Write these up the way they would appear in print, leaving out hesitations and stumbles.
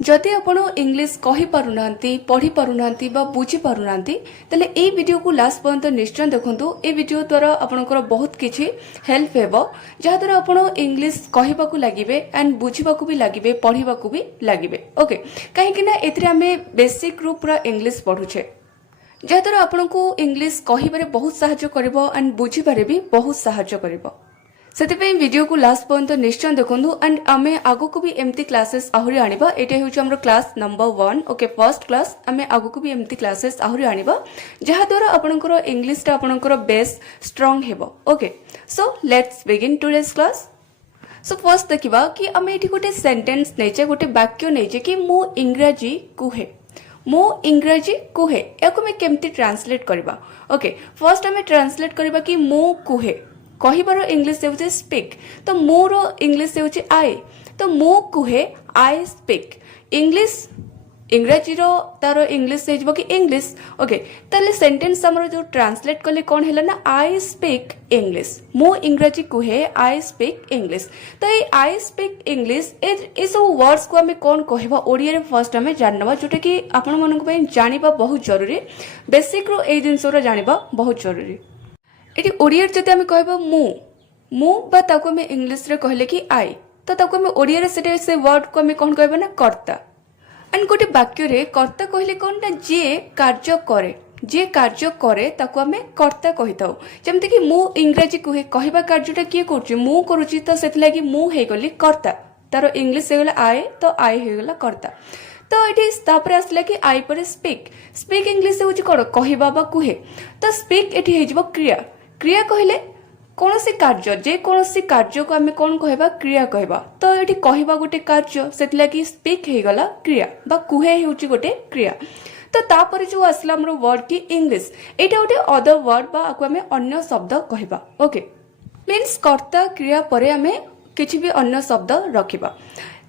जदि आपण इंग्लिश कहि पारुनांती पढ़ी पारुनांती बा बुझी पारुनांती तले ए वीडियो को लास्ट पर्यंत निश्चय देखंतु। ए वीडियो द्वारा आपनकर बहुत किछि हेल्प हेबो जहा द्वारा आपण इंग्लिश कहिबाकू लागिबे एंड बुझिबाकू भी लागिबे पढ़िबाकू भी लागिबे। ओके काहे कि ना एथिरे हमें बेसिक रू पूरा इंग्लिश पढुछे जहा द्वारा आपनको इंग्लिश कहिबारे बहुत सहायता करबो एंड बुझिबारे भी बहुत सहायता करबो। से वीडियो को लास्ट पर्यंत निश्चय देखु एंड आमे आगो को भी एमती क्लासेस आहरी आनिबा। एटा होउछ हमर class number 1। Okay first class आमे आगो को भी एमती क्लासेस आहरी आनिबा जहा द्वारा आपनकर इंग्लिश टा आपनकर बेस स्ट्रांग हेबो। Okay so let's begin today's class. So first देखिबा कि आमे एठी गोटे सेंटेंस नेचे गोटे वाक्य नेचे कि मु इंग्रजी कुहे। मो इंग्रजी कुहे याको मैं केमती ट्रांसलेट करबा। ओके फर्स्ट आमे ट्रांसलेट करबा कि मो कुहे कहिबार इंग्लिश होउचे स्पीक तो मोर इंग्लिश होउचे आई तो मो कुहे आई स्पीक इंग्लिश इंग्रजी रो तारो इंग्लिश हेजबो कि इंग्लिश। ओके ताले सेंटेंस हमर जो ट्रांसलेट करले कोन हैला ना आई स्पीक इंग्लिश मो इंग्रजी कुहे आई स्पीक इंग्लिश। तो ए आई स्पीक इंग्लिश ए सब वर्ड्स को हमें कोन कहबा ओडिया रे फर्स्ट हमें जानबा जोटा कि आपन मन को जानिबा बहुत जरूरी बेसिक रो ए जिंस रो जानिबा बहुत जरूरी। एटी ओडिया जदि आमे कहबा मु बा ताको में इंग्लिश रे कहले कि आई तो ताको में ओडिया रे से वर्ड को हमें कोन कहबा ना कर्ता। एंड गोटे वाक्य रे कर्ता कहले कोन ना जे कार्य करे ताको हमें कर्ता कहिताउ। जेमति कि मु इंग्रजी कुहे कहबा कार्यटा किए करछि मु करूछि तो सेति लागि मु हे गली कर्ता तारो इंग्लिश हे गला आई तो आई हे गला कर्ता। तो एटी तापर आसला कि आई पर स्पीक स्पीक इंग्लिश होछि कोन कहबा बा कुहे तो स्पीक एटी हेजबो क्रिया। क्रिया कहले कौन सी कार्य जे कौन सी कार्य को आमे कौन कहबा क्रिया कहबा तो एठी कहबा गोटे कार्य सेति लागि स्पीक हे गला क्रिया बा कुहे हेउची गोटे क्रिया। तो तापर जो आसला हमरो वर्ड की इंग्लिश एटा गोटे अदर वर्ड बा आकु आमे अन्य शब्द कहबा। ओके मींस कर्ता क्रिया परे आमे किछि भी अन्य शब्द रखिबा।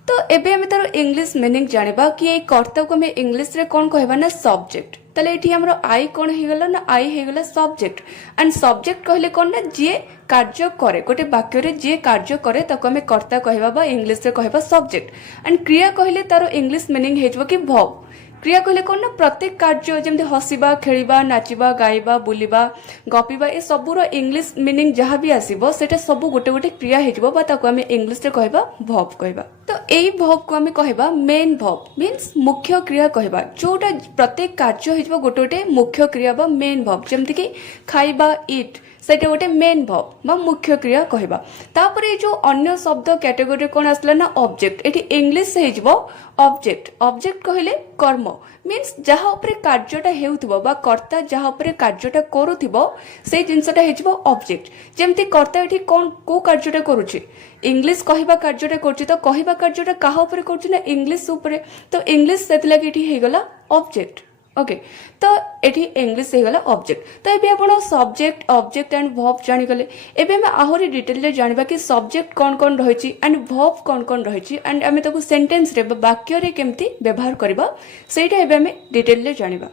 तो एबे हमें तार इंग्लिश मीनिंग जानिबा कि ए कर्ता को हमें इंग्लिश रे कोन कहबा ना सब्जेक्ट। तले एठी हमरो आई कोन हे गला ना आई हे गला सब्जेक्ट एंड सब्जेक्ट कहले कोन ना जे कार्य करे गोटे वाक्य रे जे कार्य करे ताको हमें कर्ता कहबा बा इंग्लिश रे कहबा सब्जेक्ट। एंड क्रिया कहले तार इंग्लिश मीनिंग हेजबो कि वर्ब। क्रिया कहले कोन ना प्रत्येक कार्य जेमते हसिबा खेलिबा नाचिबा गाइबा बुलिबा गपिबा ए सबुरो इंग्लिश मीनिंग जहा भी आसीबो सेटा सब गोटे गोटे क्रिया हेजबो बा ताको हमें इंग्लिश रे कहबा वर्ब कहबा। तो एई वर्ब को हमें कहबा मेन वर्ब मींस मुख्य क्रिया कहबा जोटा प्रत्येक कार्य हेजबो गोटे गोटे मुख्य क्रिया बा मेन वर्ब। जेमति कि खाइबा ईट सेटा गोटे मेन वर्ब बा मुख्य क्रिया कहबा। तापरे जो अन्य शब्द कैटेगरी कोन आसला ना ऑब्जेक्ट एठी इंग्लिश हेजबो ऑब्जेक्ट। ऑब्जेक्ट कहले कर्म मींस जहा ऊपर कार्यटा हेउथबो बा कर्ता जहा ऊपर कार्यटा करूथबो से जिंसटा हेजबो ऑब्जेक्ट। जेमति कर्ता एठी कोन को कार्यटा करूछि इंग्लिश कहबा कार्यटा करछि तो कहबा कार्यटा काहा ऊपर करछि ना इंग्लिश ऊपर तो इंग्लिश सेति लागि एठी हे गला ऑब्जेक्ट। ओके तो एठी इंग्लिश हे गला ऑब्जेक्ट। तो एबे आपण सब्जेक्ट ऑब्जेक्ट एंड वर्ब जानि गले एबे हम आहुरी डिटेल रे जानिबा कि सब्जेक्ट कोन कोन रहिछि एंड वर्ब कोन कोन रहिछि एंड हमें ताको सेंटेंस रे वाक्य रे केमती व्यवहार करबा सेटा एबे हमें डिटेल रे जानिबा।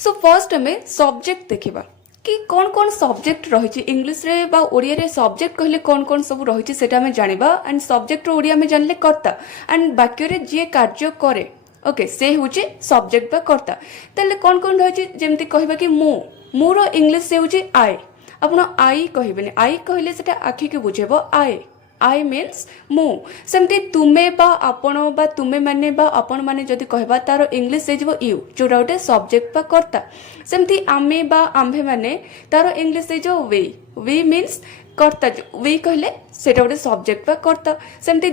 सो फर्स्ट हमें सब्जेक्ट देखिबा कि कौन कौन सब्जेक्ट रहिछि इंग्लिश रे बा ओडिया रे सब्जेक्ट कहले कौन कौन सब रहिछि सेटा हमें जानिबा। एंड सब्जेक्ट रो ओडिया में जानले कर्ता एंड वाक्य रे जे कार्य करे ओके से होची सब्जेक्ट बा कर्ता। तले कौन कौन रहिछि जेमति कहबा कि मोर इंग्लिश से होची आई आपण आई कहबेनी आई कहले सेटा आखि के बुझेबो आई मीन्स मु सेमति तुमे बा आपण बा तुमे माने बा आपण माने जदि कहबा तारो इंग्लिश से जबो यू जोटा गोटे सब्जेक्ट बा कर्ता। सेमति आमे बा आम्भे माने तारो इंग्लिश से जो वी मीन्स कर्ता वी कहले सेटा गोटे सब्जेक्ट बा कर्ता। सेमति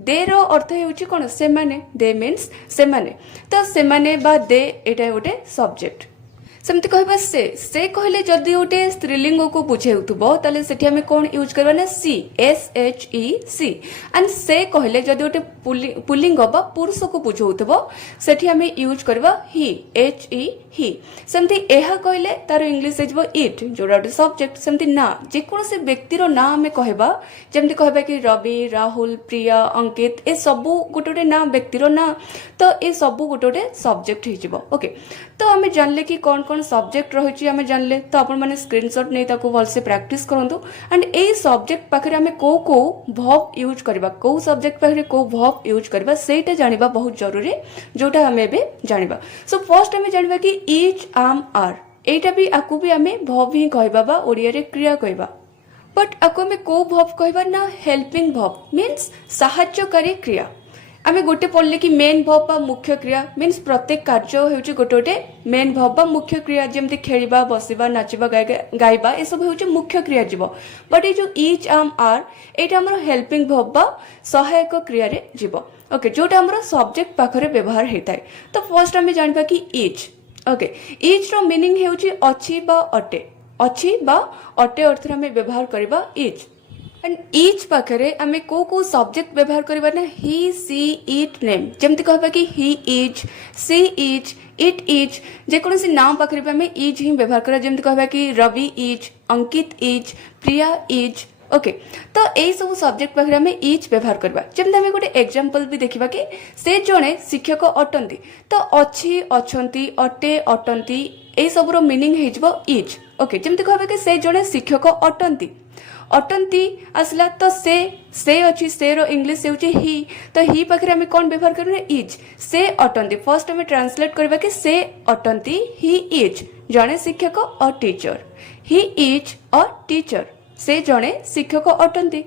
दे रो अर्थ हेउची कोन से माने दे मीन्स से माने तो से माने बा दे एटा गोटे सब्जेक्ट। सेमति कहबा से कहले जदि गोटे स्त्रीलिंग को बुझेउथबो ताले सेठी हमें कोन यूज करबा ना C S H E C and से कहले जदि गोटे पुल्लिंग बा पुरुष को बुझेउथबो सेठी हमें यूज करबा ही एच ई ही। सेमति एहा कहले तार इंग्लिश हेजबो इट जोडा गोटे सब्जेक्ट। सेमति ना जे कोन से व्यक्ति रो ना हमें कहबा जेमति कहबा कि रवि राहुल प्रिया अंकित ए सबु गोटे गोटे ना व्यक्ति रो ना तो ए सबु गोटे गोटे सब्जेक्ट हेजबो। ओके तो हमें जानले कि कौन कौन सब्जेक्ट रही आम जानले तो आपण मैंने स्क्रीनशॉट नहीं ताको भलसे प्रैक्टिस करूँ एंड ए सब्जेक्ट पाखे आम कौ कौ वर्ब यूज करबा कौ सब्जेक्ट पाखे कौ वर्ब यूज करबा सेटा जानिबा बहुत जरूरी जोटा आम एबे जानिबा सो फर्स्ट आम जानिबा कि इज आम आर एटा भी आकु भी आम वर्ब ही कहबा बा ओडिया रे क्रिया कहबा बट आकु आम कौ वर्ब कहबा ना हेल्पिंग वर्ब मीन्स सहायकारी क्रिया आमे गोटे पढ़ले कि मेन वर्ब बा मुख्य क्रिया मीन्स प्रत्येक कार्य होउची गोटे गोटे मेन वर्ब बा मुख्य क्रिया जेमति खेलिबा बसिबा नाचिबा गाइबा ए सब होउची मुख्य क्रिया जीव बट ये जो इज आम आर एटा हमर हेल्पिंग वर्ब बा सहायक क्रिया रे जीव ओके जोटा हमर सब्जेक्ट पाखरे व्यवहार हेताय तो फर्स्ट आमे जानबा कि इज ओके इज रो मीनिंग हेउची अछि बा अटे अर्थ आमे व्यवहार करबा इज एंड इच पाखे आम कौ कौ सब्जेक्ट व्यवहार करबा ना ही सी इट नेम जमती कहबा कि he is she is it is जेकोसी नाम पाखे आम इज ही व्यवहार करा जमती कहबा कि Ravi is Ankit is Priya is okay तो यही सब सब्जेक्ट पाखे आम इज व्यवहार करबा जमती आम गोटे एग्जांपल भी देखिबा कि से जणे शिक्षक अटंती तो अछि अछंती अटे अटंती एई सब रो मीनिंग हे जबो इज ओके जमती कहबा कि से जणे शिक्षक अटंती आसला तो से अच्छी से रो इंग्लिश से ही तो ही पाखे आम कौन व्यवहार करना इज से अटंती फर्स्ट आम ट्रांसलेट करबा कि से अटंती ही इज जड़े शिक्षक और टीचर ही इज और टीचर से जड़े शिक्षक अटंती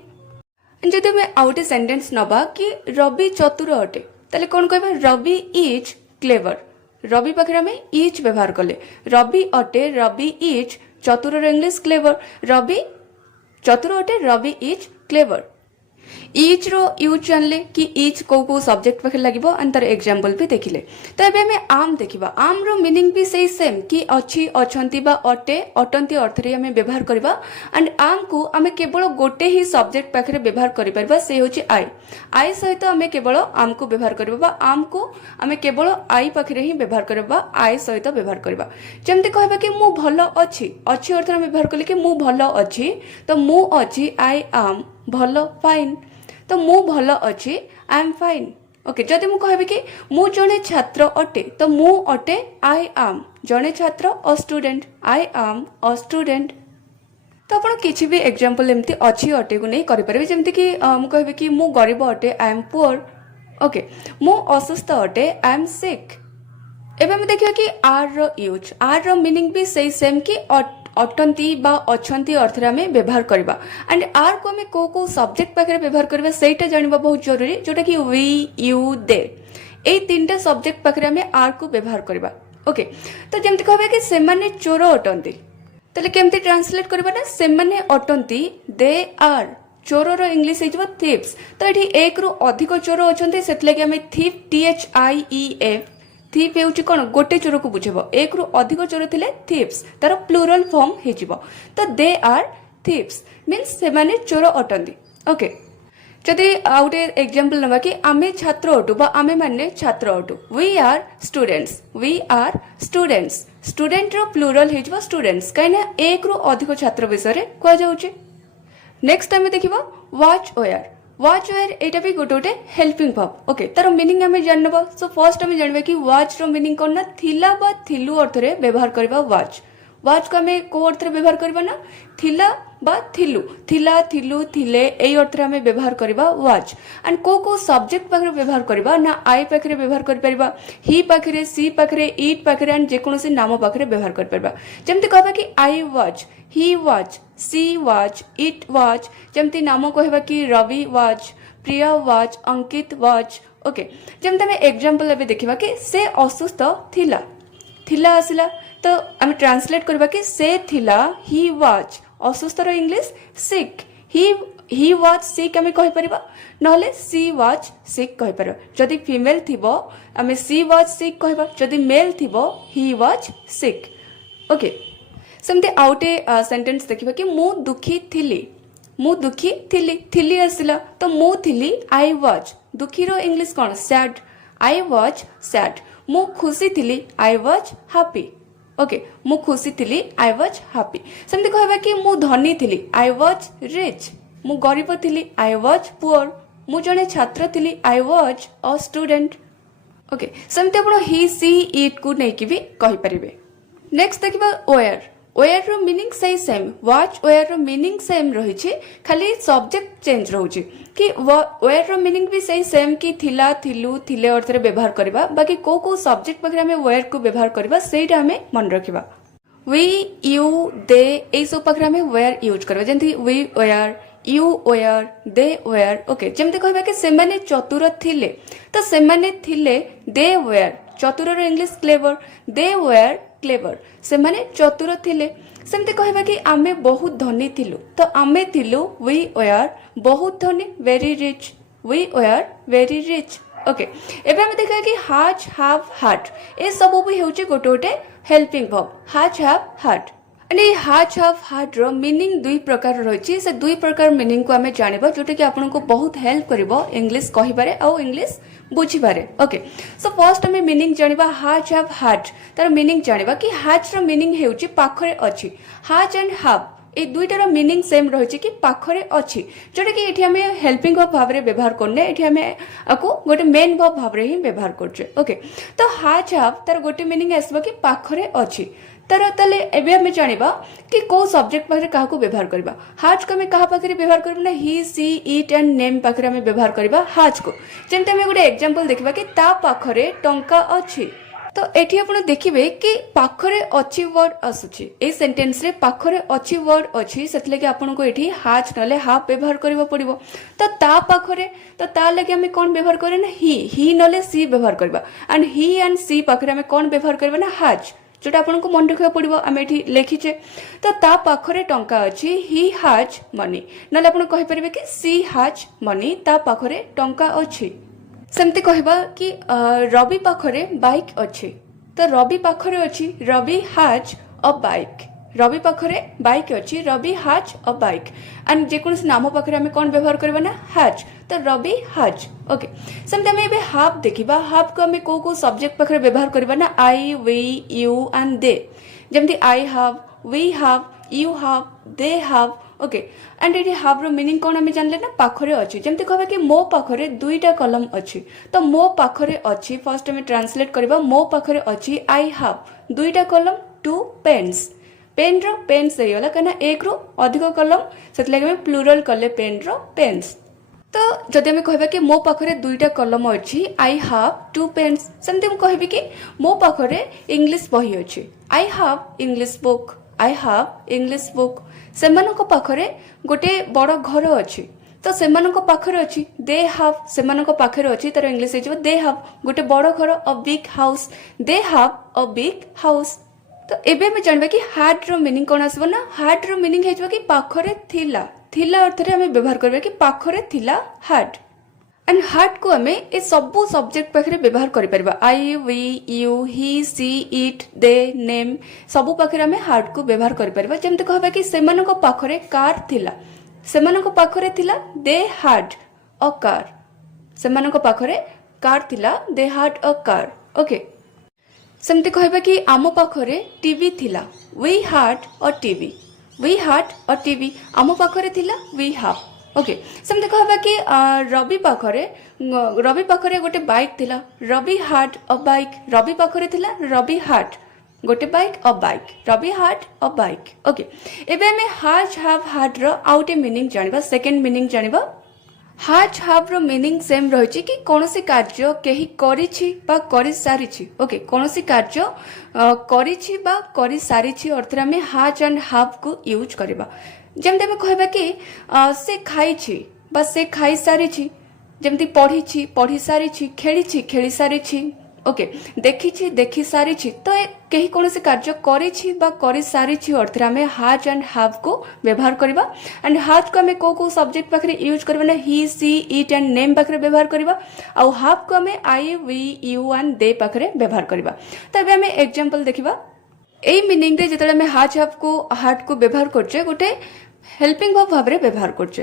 जदि आम आउटे सेंटेंस नबा कि रवि चतुर अटे ताले कौन कहबा रवि इज क्लेवर रवि पाखे आम इज व्यवहार कले रवि अटे रवि इज चतुर इंग्लिश क्लेवर रवि चतुर अटे रवि इज क्लेवर इज रो यूज जानले कि इज को को सब्जेक्ट पाखे लागिबो एंड तार एग्जांपल भी देखिले तो एबे हमें आम देखिबा आम रो मीनिंग भी सेही सेम कि अछि अछंती बा अटे अटंती अर्थ रे हमें व्यवहार करबा एंड आम को हमें केवल गोटे ही सब्जेक्ट पाखे व्यवहार करि परबा से होची आई सहित हमें केवल आम को व्यवहार करबा आम को हमें केवल आई पाखे ही व्यवहार करबा आई सहित व्यवहार करबा जेमते कहबा कि मु भलो अछि अर्थ रे व्यवहार करले कि मु भलो अछि तो मु अछि आई एम भलो फाइन तो मु भलो अच्छी आई एम फाइन ओके जदि मु कहबी कि मु जने छात्र अटे तो मु अटे आई एम जने छात्र a student I am a student तो आपण किछि भी एग्जांपल एमती अच्छी अटे को नहीं करि परबे जेमति कि मु कहबी कि मु गरीब अटे आई एम पुअर ओके मु असुस्थ अटे आई एम सिक एबे हम देखियो कि आर रो यूज आर रो मीनिंग भी सेही सेम कि अटंती बा अछंती अर्थ रे आमे व्यवहार करबा एंड आर को आमे को को सब्जेक्ट पाखे व्यवहार करबा सेटा जानिबा बहुत जरूरी जोटा कि वी यू दे ए तीनटा सब्जेक्ट पाखे आमे आर को व्यवहार करबा ओके तो जेमति कहबे कि से माने चोर अटंती तले केमति ट्रांसलेट करबा ना से माने अटंती दे आर चोर रो इंग्लिश हेजबो थीव्स तो एठी एक रु अधिक चोर अछंती सेतले कि आमे थीव THIEF थीप हेउची कोन गोटे चोर को बुझेबो एक रु अधिक चोर थिले थीप्स तार प्लूरल फॉर्म हेजिबो तो दे आर थीप्स मींस से माने चोर अटंती ओके जदि आउटे एग्जांपल नबा कि आमे छात्र अटु बा आमे माने छात्र अटु वी आर स्टूडेंट्स स्टूडेंट रो प्लूरल हेजिबो स्टूडेंट्स काइना एक रु अधिक छात्र विषय रे को जाउची नेक्स्ट आमे देखिबो वाच वेयर एटा भी गोटे गोटे हेल्पिंग वर्ब ओके तार मीनिंग आमे जानबा सो फर्स्ट आमे जानबे कि वाच रो मीनिंग कोन ना थिला बा थिलु अर्थ रे व्यवहार करबा वाच को आमे को अर्थ रे व्यवहार करबा ना थिला बा थिलु थिला थिलु थिले एई अर्थ रे आमे व्यवहार करबा वाच एंड को सब्जेक्ट पाखरे व्यवहार करबा ना आई पाखरे व्यवहार कर परबा ही पाखरे सी पाखरे इट पाखरे एंड जे कोनोसी नाम पाखरे व्यवहार कर परबा जेमति कहबा कि I was he was she was it was जमती नाम कहबा कि Ravi was Priya was Ankit was okay जमती हमें एग्जांपल अबे देखिबा कि से असुस्थ थिला आसिला तो हम ट्रांसलेट करबा कि से थिला ही वाच असुस्थ रो इंग्लिश सिक ही वाच सिक हमें कहि परिबा नहले सी वाच सिक कहि परबा जदि फीमेल थिबो हमें सी वाच सिक कहबा जदि मेल थिबो ही वाच सिक ओके सेमते आउटे सेंटेंस देखिबा कि मु दुखी थिली आसिला तो मु थिली आई वाज दुखी रो इंग्लिश कोन सैड आई वाज सैड मु खुशी थिली आई वाज हैप्पी ओके मु खुशी थिली आई वाज हैप्पी सेमते कहबा कि मु धनी थिली आई वाज रिच मु गरीब थिली आई वाज पुअर मु जने छात्र थिली I was a student okay सेमते आपण ही सी इट को नै कि भी कहि परिबे नेक्स्ट देखिबा वेयर वेयर रो मीनिंग सही सेम वाच वेयर रो मीनिंग सेम रही खाली सब्जेक्ट चेंज रोचे कि वेयर रो मीनिंग भी सही सेम कि थिला थिलु थिले अर्थ रे व्यवहार करबा बाकी को सब्जेक्ट पाखरे हमें वेयर को व्यवहार करबा सेटा हमें मन रखिबा वी यू दे ए सब पाखरे हमें वेयर यूज करबा जेंति we were you were they were okay जेमते कहबा कि सेमाने चतुर थिले तो सेमाने थिले दे वेयर चतुर रो English clever they were clever सेमाने चतुर थिले सेमते कहबा कि आमे बहुत धनी थिलु तो आमे थिलु वी वेयर बहुत धनी very rich we were very rich okay एबे हम देखा कि हाज हैव हार्ट ए सब भी होचे गोटे गोटे हेल्पिंग वर्ब हाज हैव हार्ट एंड हाज हैव हार्ट रो मीनिंग दुई प्रकार रही से दुई प्रकार मीनिंग को आम जानिबा जोटा कि आपनको बहुत हेल्प करिवो इंग्लिश कहिबारे आ इंग्लिश बुझिबारे ओके सो फर्स्ट आम मीनिंग जानिबा हाज हैव हार्ट तार मीनिंग जानिबा कि हाज रो मीनिंग हेउची पाखरे अछि हाज एंड हैव ए दुईटार मीनिंग सेम रही कि पाखरे अच्छी जोटा कि ये आम हेल्पिंग वर्ब भाव में व्यवहार करने ये आम आपको गोटे मेन वर्ब भाव में ही व्यवहार करछे ओके तो हाज हैव तार गोटे मीनिंग आसबो कि पाखरे अच्छी तार ताले एबे हमें जानिबा कि को सब्जेक्ट पाखरे काहा को व्यवहार करबा हाज को हमें काहा पाखरे व्यवहार करबा ना ही सी इट एंड नेम पाखरे हमें व्यवहार करबा हाज को जेंते हमें गोटे एग्जांपल देखबा कि ता पाखरे टंका अछि तो एठी आपण देखिबे कि पाखरे अच्छी वर्ड आसुची ए सेंटेंस रे पाखरे अच्छी वर्ड अछि सेतले कि आपण को एठी हाज नले हाफ व्यवहार करबा पड़िबो तो ता पाखरे तो ता लगे हमें कोन व्यवहार करे ना ही नले सी व्यवहार करबा एंड ही एंड सी पाखरे हमें कोन व्यवहार करबा ना हाज जोटा आपन को मन रखा पड़िबो आम एठी लेखिचे तो ता पाखरे टंका अछि ही हाज मनी नले आपण कहि परिबे कि सी हाज मनी ता पाखरे टंका अछि सेमती कहबा कि रवि पाखरे बाइक अच्छे तो रवि पाखरे अच्छी रवि हाज अ बाइक रवि पाखरे बाइक अच्छी रवि हाज अ बाइक एंड जेकोसी नाम पाखरे हमें कौन व्यवहार करबा ना हाज तो रवि हाज ओके सेमती हमें एबे हाफ देखिबा हाफ को हमें को सब्जेक्ट पाखरे व्यवहार करबा ना I we you and they जेमती I have we have you have they have okay and ये हाव रो मीनिंग कौन हमें जानले ना पाखरे अच्छी जमती कहबा कि मो पाखरे दुईटा कलम अच्छी तो मो पाखरे अच्छी फर्स्ट हमें ट्रांसलेट करबा मो पाखरे अच्छी आई हैव दुईटा कलम टू पेन्स पेन रो पेन्स होइगला कना एक रो अधिक कलम सेतले हमें प्लुरल करले पेन रो पेन्स तो जदि हमें कहबा कि मो पाखरे दुईटा कलम अच्छी आई हैव टू पेन्स सेमती हम कहबी कि मो पाखरे इंग्लिश बही अच्छी I have English book I have English book सेमानक पाखरे गोटे बड़ घर अच्छी तो सेमानक पाखरे अच्छी दे हैव सेमानक पाखरे अच्छी तार इंग्लिश हो दे हैव गोटे बड़ घर a big house they have a big house तो एबे हम जानबा कि हार्ट रो मीनिंग कोन आसबो ना हार्ट रो मीनिंग हेजबा कि पाखरे थिला थिला अर्थ रे हमें व्यवहार करबा कि पाखरे थिला हार्ट एंड हार्ट को हमें ए सबू सब्जेक्ट पाखरे व्यवहार करि परबा I we you he she it they name सबू पाखरे हमें हार्ट को व्यवहार करि परबा जेमते कहबा कि सेमानक पाखरे कार थिला सेमानक पाखरे थिला दे हैड अ कार सेमानक पाखरे कार थिला they had a car okay सेमते कहबा कि आम पाखरे टीवी थिला we had a TV we had a TV आम पाखरे थिला वी हैव ओके सेमते कहबा कि रवि पाखरे गोटे बाइक थिला Ravi had a bike Ravi पाखरे थिला रवि हैड गोटे bike a bike Ravi had a bike okay एबे हमें हाज हैव हाड रो आउटे मीनिंग जानिबा सेकंड मीनिंग जानिबा has have row meaning same रही कि कौनसी कार्य कहीं करिछि बा करि सारिछि ओके कौनसी कार्य करिछि बा करि सारिछि अर्थ हमें हाज एंड हैव को यूज करबा जेमते हमें कहबा कि से खाइछि बा से खाई सारिछि जेमती पढ़िछि पढ़ी सारिछि खेलिछि खेली सारिछि ओके देखिछि देखि सारिछि तो कहीं कौन से कार्य करिछि बा करि सारिछि अर्थ हमें हाज एंड हैव को व्यवहार करबा एंड हाज को हमें को सब्जेक्ट पाखरे यूज करबा ना ही सी इट एंड नेम पाखरे व्यवहार करबा आ हैव को हमें आई वी यू एंड दे पाखरे व्यवहार करबा तबे हमें एग्जांपल देखिबा ए मीनिंग रे जेतले हमें हाज हैव को हार्ट को व्यवहार करछे गोटे हेल्पिंग वर्ब भाव रे व्यवहार करछे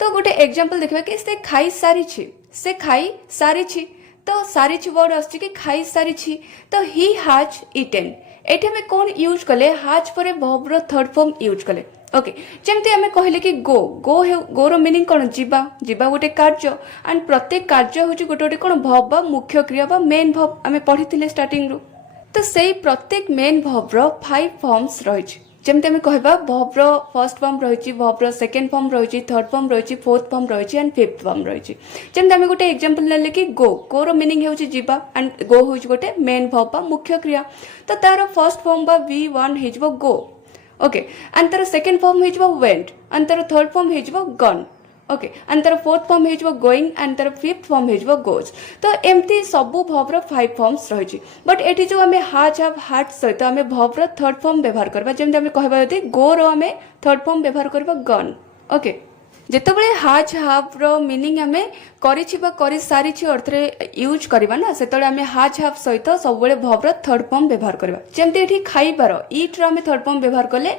तो गोटे एग्जांपल देखबा कि से खाई सारिछि से खाई सारिछि तो सारिछि वर्ड आछि कि खाई सारिछि तो ही हैज इटेन एठे में कौन यूज कले हैज पर वर्ब रो थर्ड फॉर्म यूज कले ओके जेमती हमें कहले कि गो रो मीनिंग कोन जीवा जीवा गोटे कार्य एंड प्रत्येक कार्य होची गोटे गोटे कोन वर्ब बा मुख्य क्रिया बा मेन वर्ब हमें पढ़िथिले स्टार्टिंग रो तो सेई प्रत्येक मेन वर्ब रो 5 फॉर्म्स रही जमते आम कहवा वर्ब रो फर्स्ट फॉर्म रही वर्ब रो सेकेंड फॉर्म रही थर्ड फॉर्म रही फोर्थ फॉर्म रही एंड फिफ्थ फॉर्म रही जमते आम गोटे एग्जांपल नेले कि गो गो रो मीनिंग होउची जीवा एंड गो होउची गोटे मेन वर्ब बा मुख्य क्रिया तो तार फर्स्ट फॉर्म बा V1 हेजबो गो ओके एंड तार सेकेंड फॉर्म हेजबो वेंट एंड तार थर्ड फॉर्म हेजबो गन ओके एंड तार फोर्थ फॉर्म हेजबो गोइंग एंड तार फिफ्थ फॉर्म हेजबो गोज तो एमती सबु वर्ब रो 5 फॉर्म्स रही बट एटी जो आम हाज हाव हार्ट सहित आम वर्ब रो थर्ड फॉर्म व्यवहार करबा जेमते आम कहबा यदि गो रो आम थर्ड फॉर्म व्यवहार करबा गन ओके जेतबळे हाज हाव रो मीनिंग आमे करिछि बा करि सारिछि अर्थरे यूज करबा ना सेतळे आमे हाज हाव सहित सबबळे वर्ब रो थर्ड फॉर्म व्यवहार करबा जेमते एठी खाइबार ईट रो आमे थर्ड फॉर्म व्यवहार करले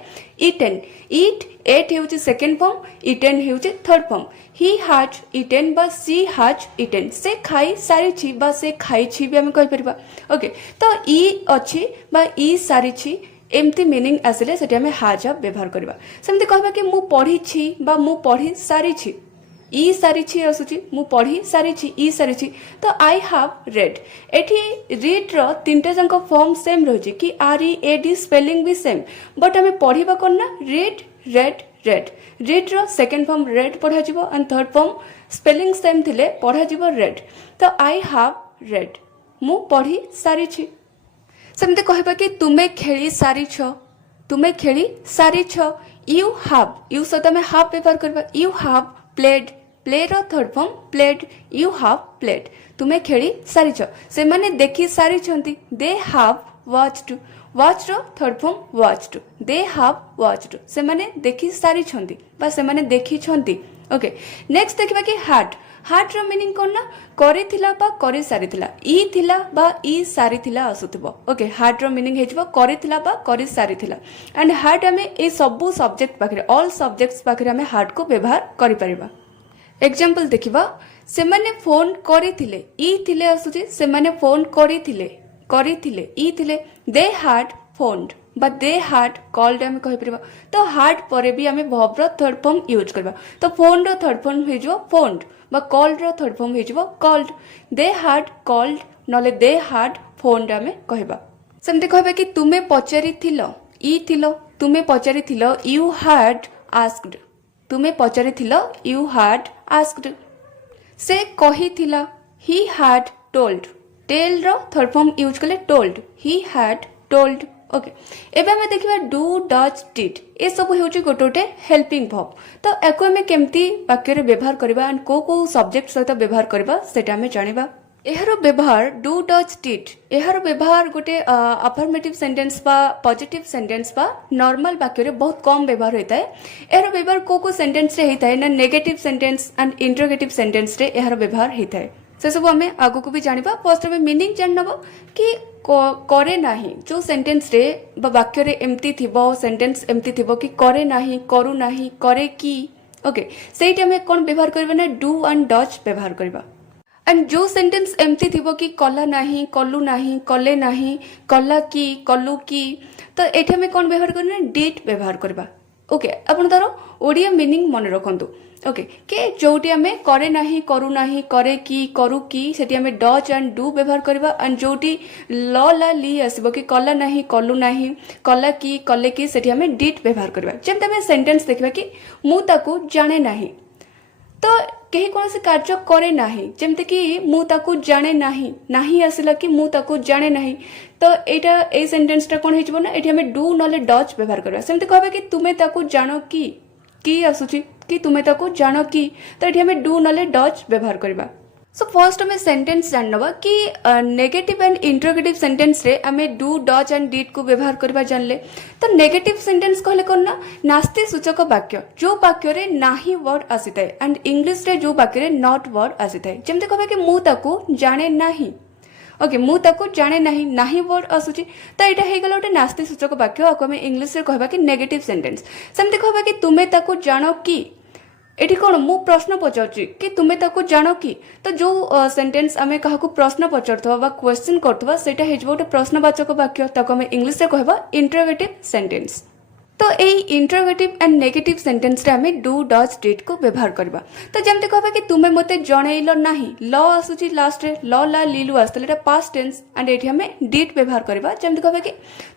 ईटेन ईट एट हेउछि सेकेंड फॉर्म ईटेन हेउछि third form he has eaten बा सी हाज ईटेन से खाई सारिछि बा से खाइछि भी आमे कहि परबा ओके तो ई अछि बा ई सारिछि एमती मीनिंग आसिले सेठी आमे हाज हाव व्यवहार करबा सेमती कहबा कि मु पढ़ी छी बा मु पढ़ी सारी छी ई सारी छी आसुची मु पढ़ी सारी छी ई सारी छी तो आई हैव रेड एठी रीड रो तीनटा जंक फॉर्म सेम रहछि कि R E A D spelling भी सेम बट आमे पढ़ीबा कोन ना रीड रेड रेड रीड रो सेकंड फॉर्म रेड पढ़ा जिवो and third form spelling same थिले पढ़ा जिवो रेड तो आई हैव रेड मु पढ़ी सारी छी सेमते कहबा कि तुमे खेली सारी छ तुमे खेली सारी छ यू हैव यू सहित आमे हैव व्यवहार करबा यू हैव प्लेड प्ले रो third form played you have played तुमे खेली सारी छ से माने देखि सारी छंती दे हैव वॉच्ड वॉच रो third form watched they have watched से माने देखि सारी छंती बा से माने देखि छंती ओके नेक्स्ट देखबा कि हैड हार्ट रो मीनिंग कोन ना करी थिला बा करी सारी थिला ई थिला बा ई सारी थिला आसुथबो ओके हार्ट रो मीनिंग हेजबो करी थिला बा करी सारी थिला एंड हार्ट हमें ए सबु सब्जेक्ट पाखरे ऑल सब्जेक्ट्स पाखरे हमें हार्ट को व्यवहार करि परिबा एग्जांपल देखिबा से माने फोन करी थिले ई थिले आसुची से माने फोन करी थिले ई थिले दे हैड फोन्ड बा दे हैड कॉल्ड आम कहि परिबा तो हार्ट परे भी आमे वर्ब रो थर्ड फॉर्म यूज करबा तो फोन रो थर्ड फॉर्म हेजो फोन्ड बा कॉल्ड रो थर्ड फॉर्म हेजो कॉल्ड दे हैड कॉल्ड नले दे हैड फोन्ड आमे कहबा सेमते कहबा कि तुमे पचारि थिलो ई थिलो तुमे पचारि थिलो यू हैड आस्क्ड तुमे पचारि थिलो यू हैड आस्क्ड से कहि थिला ही हैड टोल्ड टेल रो थर्ड फॉर्म यूज करले told he had told okay एबे हमें देखिबा डू डज डिड ए सब हेउची गोटोटे हेल्पिंग वर्ब तो एको हमें केमती वाक्य रे व्यवहार करबा एंड को सब्जेक्ट सहित व्यवहार करबा सेटा हमें जानिबा एहारो व्यवहार डू डज डिड एहारो व्यवहार गोटे अफर्मेटिव सेंटेंस बा पॉजिटिव सेंटेंस बा नॉर्मल वाक्य रे बहुत कम व्यवहार होता है एहारो व्यवहार को सेंटेंस रे होता है ना negative sentence and interrogative sentence रे एहारो व्यवहार होता है से सब हमें आगु को भी जानिबा फर्स्ट में मीनिंग जान नबो कि करे नाही जो सेंटेंस रे बा वाक्य रे एम्ति थिबो सेंटेंस एम्ति थिबो कि करे नाही करू नाही करे की ओके सेटा में कोन व्यवहार करबा ना डू एंड डज व्यवहार करबा एंड जो सेंटेंस एम्ति थिबो कि कला नाही कलु नाही कले नाही कला की कलु की तो एठे में कोन व्यवहार करना डिड व्यवहार करबा ओके अपन तारो ओडिया मीनिंग मन रखंतु ओके के जोटी हमें करे नाही करू नाही करे की करू की सेठी हमें डज एंड डू व्यवहार करबा एंड जोटी ल ला ली आसीबो कि कला नाही कलु नाही कला की कले की सेठी हमें डिड व्यवहार करबा जेमते हमें सेंटेंस देखबा कि मु ताकू जाने नाही तो केही कोनसे कार्य करे नाही जेमते कि मु ताकू जाने नाही नाही आसिला कि मु ताकू जाने नाही तो एटा ए सेंटेंस टा कोन हेजबो ना एठी हमें डू नले डज व्यवहार करबा सेमते कहबा कि तुमे ताकू जानो की आसुची कि तुमे ताकू जानो की तो एठी हमें डू नले डज व्यवहार करबा सो फर्स्ट हमें सेंटेंस जाननबा कि नेगेटिव एंड इंटरोगेटिव सेंटेंस रे हमें डू डज एंड डिड को व्यवहार करबा जानले तो नेगेटिव सेंटेंस कहले कोन ना नास्ति सूचक वाक्य जो वाक्य रे नाही वर्ड आसीताय एंड इंग्लिश रे जो वाक्य रे नॉट वर्ड आसीताय जेमते कहबा कि मु ताकू जाने नाही ओके मु ताकू जाने नाही नाही वर्ड आसुची तो एटा हे गलो ओटे नास्ति सूचक वाक्य आको हमें इंग्लिश रे कहबा कि नेगेटिव सेंटेंस सेमते कहबा कि तुमे ताकू जानो की एठी कोन मु प्रश्न पचाउची कि तुमे ताकू जानो की तो जो सेंटेंस आमे काहाकू प्रश्न पचारथवा बा क्वेश्चन करथवा सेटा हेजबो ओटे प्रश्नवाचक वाक्य ताको हमें इंग्लिश रे कहबा इंटरोगेटिव सेंटेंस तो यही इंटरोगेटिव एंड नेगेटिव सेंटेंस रे हमें डू डज डिड को व्यवहार करबा। तो जमते कहबा कि तुमे मते जणैलो नाही, ल आसुची लास्ट रे, ल ला लीलु आस्तले, एटा पास्ट टेंस एंड एठी हमें डिड व्यवहार करबा। जमते कहबा कि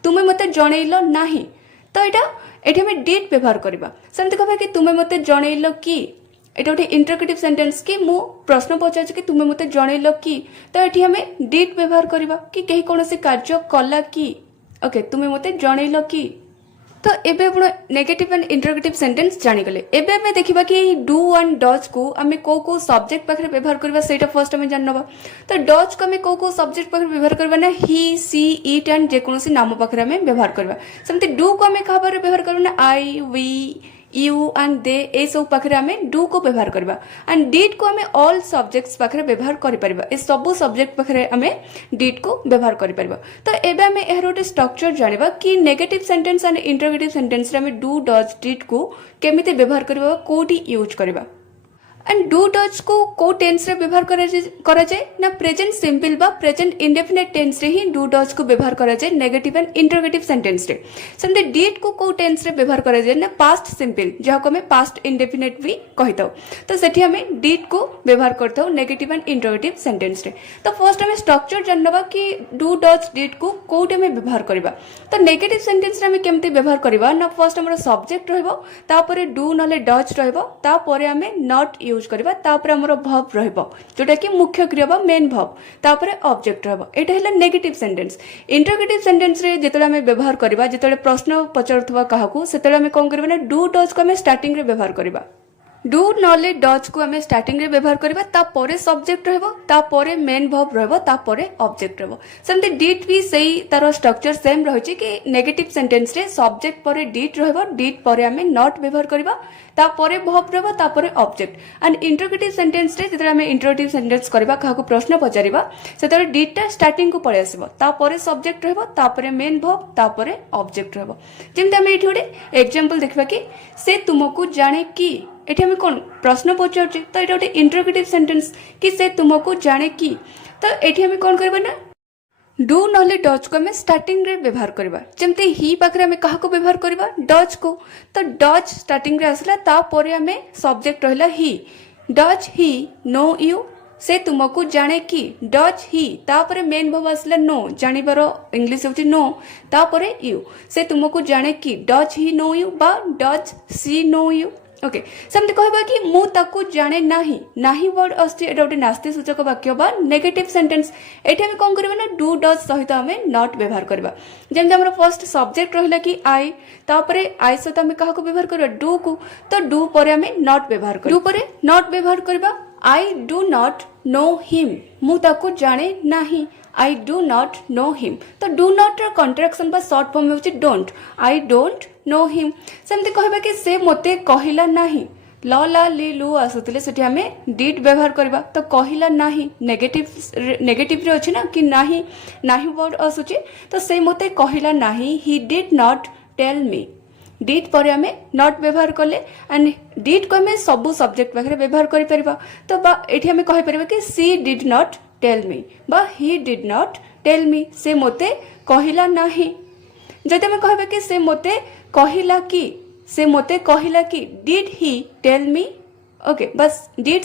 तुमे मते जणैलो नाही, तो एटा एठी हमें डिड व्यवहार करबा। सेमते कहबा कि तुमे मते जणैलो कि, एटा गोटे इंटरोगेटिव सेंटेंस कि मु प्रश्न पचार कि तुमे मते जणैलो कि, तो एठी हमें डिड व्यवहार करबा कि केही कोनोसी कार्य कला कि, ओके तुमे मते जणैलो कि। तो एबे आपण नेगेटिव एंड इंटरोगेटिव सेंटेंस जानि गले। एबे हमें देखिबा कि डू एंड डज को हमें को सब्जेक्ट पाखरे व्यवहार करबा, सेटा फर्स्ट हमें जान नबा। तो डज को हमें को सब्जेक्ट पाखरे व्यवहार करबा ना, ही सी इट एंड जे कोनोसी नाम पाखरे हमें व्यवहार करबा। सेमते डू को हमें कहा बारे व्यवहार करबा ना, आई वी यू एंड दे, ए सब पाखरे हमें डू को व्यवहार करबा। एंड डिड को हमें ऑल सब्जेक्ट्स पाखरे व्यवहार करि परिबा, ए सब सब्जेक्ट पाखरे हमें डिड को व्यवहार करि परिबा। तो एबे हमें एहर गोटे स्ट्रक्चर जानिबा कि negative sentence and interrogative sentence रे हमें डू डज डिड को केमिते व्यवहार करबा, कोठी यूज करबा। एंड डू डज को टेंस रे व्यवहार करा जाए ना, प्रेजेंट सिंपल बा प्रेजेंट इंडेफिनिट टेंस रे ही डू डज को व्यवहार करा जाए नेगेटिव एंड इंटरोगेटिव सेंटेंस रे। सेमते डिड को टेंस रे व्यवहार करा जाए ना, पास्ट सिंपल जहाँ को हमें पास्ट इंडेफिनिट भी कहिताऊ, तो सेठी हमें डिड को व्यवहार करताऊ नेगेटिव एंड इंटरोगेटिव सेंटेंस रे। तो फर्स्ट हमें स्ट्रक्चर जानबा कि डू डज डिड को कोठे में व्यवहार करबा। तो नेगेटिव सेंटेंस रे हमें केमते व्यवहार करबा ना, फर्स्ट हमर सब्जेक्ट रहबो, तापरे डू नले डज रहबो, तापरे हमें नॉट यूज करबा, तापर हमर भर्ब रहबो जोटा कि मुख्य क्रिया बा मेन भर्ब, तापर ऑब्जेक्ट रहबो। एटा हैला नेगेटिव सेंटेंस। इंटरोगेटिव सेंटेंस रे जेतले हमें व्यवहार करबा, जेतले प्रश्न पचारुथबा काहाकू, सेतले हमें कोन करबा ना, डू डज को हमें स्टार्टिंग रे व्यवहार करबा। डू नले डज को हमें स्टार्टिंग रे व्यवहार करबा, तापरे सब्जेक्ट रहबो, तापरे मेन भर्ब रहबो, तापरे ऑब्जेक्ट रहबो। सेमते डिड भी सही तार स्ट्रक्चर सेम रहछि कि नेगेटिव सेंटेंस रे सब्जेक्ट परे डिड रहबो, डिड परे हमें नॉट व्यवहार करबा, तापरे भर्ब रहबो, तापरे ऑब्जेक्ट। एंड इंटरोगेटिव सेंटेंस रे जेतले हमें इंटरोगेटिव सेंटेंस करबा, काहाकू प्रश्न पचारिबा, सेतले डिड टा स्टार्टिंग को पळे आसीबो, तापरे सब्जेक्ट रहबो, तापरे मेन भर्ब, तापरे ऑब्जेक्ट रहबो। जेमते हमें एठी गोटे एग्जांपल देखबा कि से तुमको जाने कि, एठी हमें कौन प्रश्न पचारुचे, तो एटा गोटे इंटरोगेटिव सेंटेंस कि से तुमको जाने कि। तो एठी हमें कौन करबा ना, डू नले डज को हमें स्टार्टिंग रे व्यवहार करबा। जेमते ही पाखरे हमें कहा को व्यवहार करबा, डज को। तो डज स्टार्टिंग रे आसला, तापरे हमें सब्जेक्ट रहला he, does he know you, से तुमको जाने कि, डज ही, तापरे मेन भर्ब आसला नो, जानिबार इंग्लिश होची नो, तापरे यू, से तुमको जाने कि, डज ही नो यू बा does she know you. Okay सेमते कहबा कि मु ताकू जाने नाही, नाही वर्ड आस्ती, एटा गोटे नास्ती सूचक वाक्य बा नेगेटिव सेंटेंस। एठी हम कोन करबा ना, डू डज सहित हमें नॉट व्यवहार करबा। जेमते हमर फर्स्ट सब्जेक्ट रहला कि आई, तापरे आई सहित हमें काहा को व्यवहार करबा, डू को। तो डू परे हमें नॉट व्यवहार करबा, डू परे नॉट व्यवहार करबा। I do not know him, मु ताकू जाने नाही, I do not know him. तो डू नॉट र कॉन्ट्रैक्शन बा शॉर्ट फॉर्म होची don't, I don't know him. सेमते कहबा कि से मते कहिला नाही, ल ला ली लु आसुतले, सेठी हमें डिड व्यवहार करबा। तो कहिला नाही नेगेटिव रे अछि ना कि नाही, नाही वर्ड आसुची, तो से मते कहिला नाही, he did not tell me. Did पर हमें नॉट व्यवहार कले, एंड डिड को हमें सब सब्जेक्ट पाखरे व्यवहार करि परिबा। तो बा एठी हमें कहि परिबा कि she did not tell me बा he did not tell me, से मते कहिला नाही। जदि हमें कहबा कि से मते कहिला कि, से मते कहिला कि, did he tell me, okay बस डिड